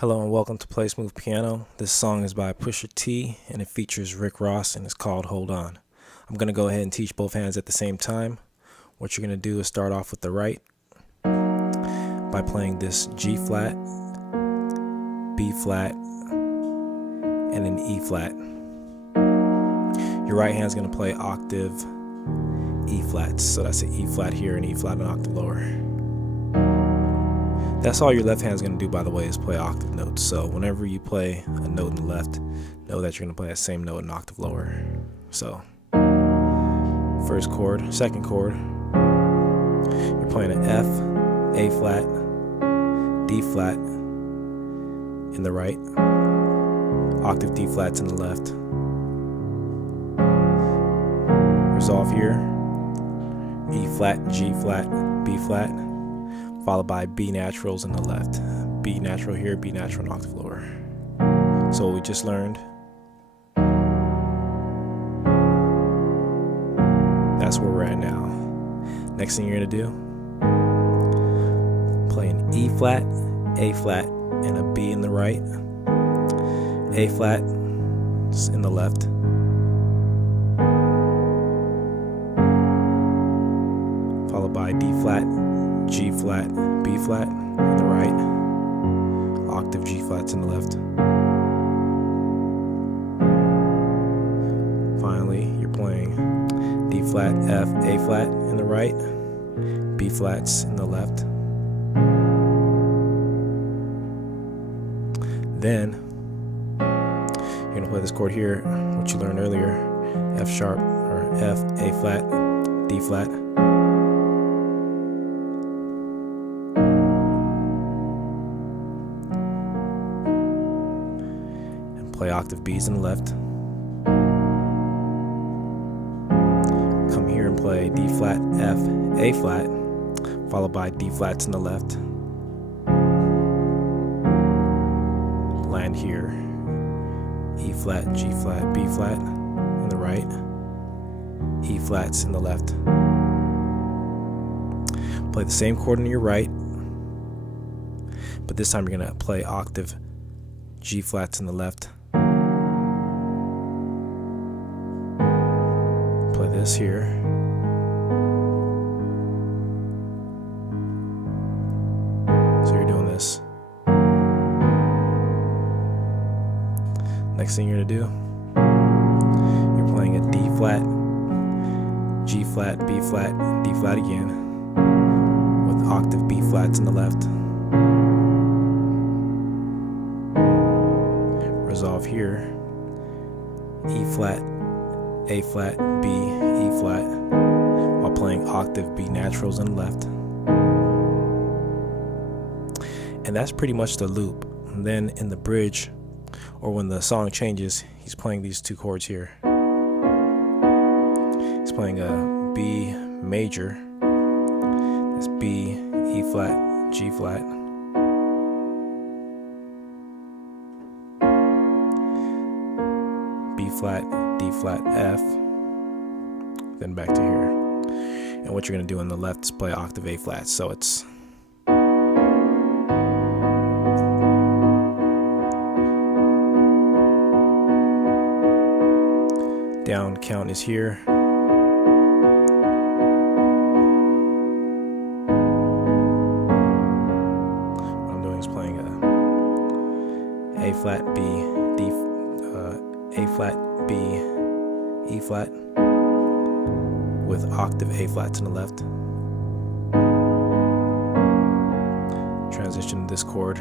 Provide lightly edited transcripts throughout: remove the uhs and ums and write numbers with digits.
Hello and welcome to Play Smooth Piano. This song is by Pusha T and it features Rick Ross and it's called Hold On. I'm going to go ahead and teach both hands at the same time. What you're going to do is start off with the right by playing this G flat, B flat, and an E flat. Your right hand's going to play octave E flats, so that's an E flat here and E flat an octave lower. That's all your left hand's going to do, by the way, is play octave notes. So whenever you play a note in the left, know that you're going to play that same note an octave lower. So first chord, second chord, you're playing an F, A flat, D flat in the right, octave D flats in the left. Resolve here, E flat, G flat, B flat, followed by B naturals in the left. B natural here, B natural an octave lower. So what we just learned, that's where we're at now. Next thing you're gonna do, play an E flat, A flat, and a B in the right, A flat in the left, followed by D flat, G flat, B flat in the right, octave G flats in the left. Finally, you're playing D flat, F, A flat in the right, B flats in the left. Then, you're going to play this chord here, which you learned earlier, F sharp, or F, A flat, D flat. Play octave B's in the left. Come here and play D flat, F, A flat, followed by D flats in the left. Land here, E flat, G flat, B flat in the right, E flats in the left. Play the same chord on your right, but this time you're going to play octave G flats in the left. Play this here. So you're doing this. Next thing you're gonna do, you're playing a D flat, G flat, B flat, D flat again, with octave B flats in the left. Resolve here, E flat, A flat, B, E flat, while playing octave B naturals in the left. And that's pretty much the loop. And then in the bridge, or when the song changes, he's playing these two chords here. He's playing a B major, that's B, E flat, G flat, B flat, D flat, F, then back to here. And what you're going to do on the left is play octave A flat. So it's down count is here. What I'm doing is playing a flat, B, D, A flat, B, E flat, with octave A flats in the left. Transition to this chord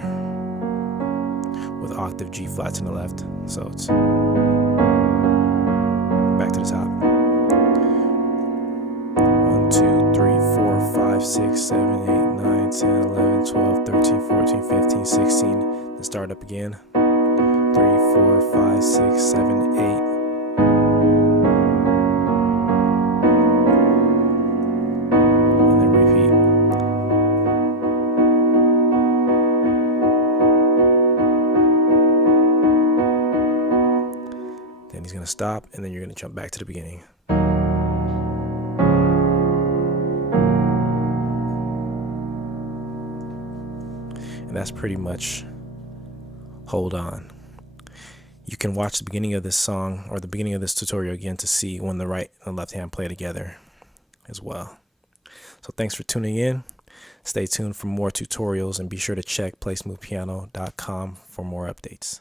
with octave G flats in the left. So it's back to the top. 1, 2, 3, 4, 5, 6, 7, 8, 9, 10, 11, 12, 13, 14, 15, 16. Then start up again. 3, 4, 5, 6, 7, 8. Then he's going to stop, and then you're going to jump back to the beginning. And that's pretty much Hold On. You can watch the beginning of this song or the beginning of this tutorial again to see when the right and left hand play together as well. So thanks for tuning in. Stay tuned for more tutorials and be sure to check playsmoothpiano.com for more updates.